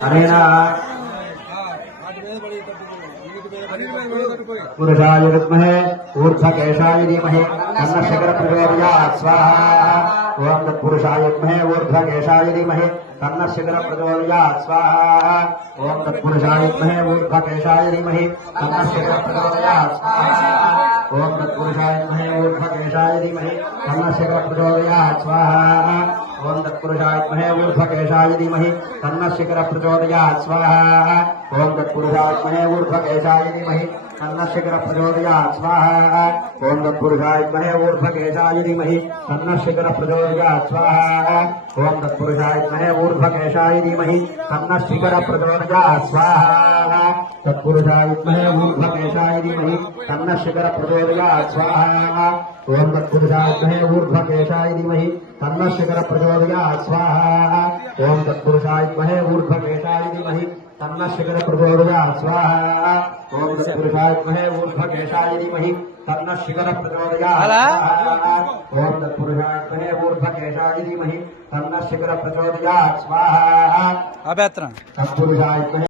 अनेना पुरुषाय विद्महे ऊर्ध्वकेशाय धीमहि तन्नः शंकरः प्रचोदयात् स्वाहा। ओम तत्पुरुषाय विद्महे ऊर्ध्वकेशाय धीमहि तन्नः शंकरः प्रचोदयात् स्वाहा। ओम तत्पुरुषाय विद्महे ऊर्ध्वकेशाय धीमहि तन्नः शंकरः प्रचोदयात् स्वाहा। ओम तत्पुरुषाय विद्महे ऊर्ध्वकेशाय धीमहि तन्नः शंकरः प्रचोदयात् स्वाहा। ओम तत्पुरुषाय विद्महे ऊर्ध्वकेशाय धीमहि तन्नः शंकरः प्रचोदयात् स्वाहा। ओम तत्पुरुषाय विद्महे ऊर्ध्वकेशाय धीमहि तन्नः शंकरः प्रचोदयात् स्वाहा। ओम तत्पुरुषाय विद्महे ऊर्ध्वकेशाय धीमहि तन्नः शंकरः प्रचोदयात् स्वाहा। ओम तत्पुरुषाय विद्महे ऊर्ध्वकेशाय धीमहि तन्नः शंकरः प्रचोदयात् स्वाहा। तत्पुरुषाय विद्महे ऊर्ध्वकेशाय धीमहि तन्नः शंकरः प्रचोदयात् स्वाहा। ओम तत्पुरुषाय विद्महे ऊर्ध्वकेशाय धीमहि तन्नः शंकरः प्रचोदयात् स्वाहा। ओम तत्पुरुषाय विद्महे ऊर्ध्वकेशाय धीमहि तन्नः शंकरः प्रचोदयात् स्वाहा। ओम तत्पुरुषाय विद्महे ऊर्ध्वकेशाय धीमहि तन्नः शंकरः प्रचोदयात् स्वाहा। ओम तत्पुरुषाय विद्महे ऊर्ध्वकेशाय धीमहि तन्नः शंकरः प्रचोदयात् स्वाहा। तत्पुरुषाय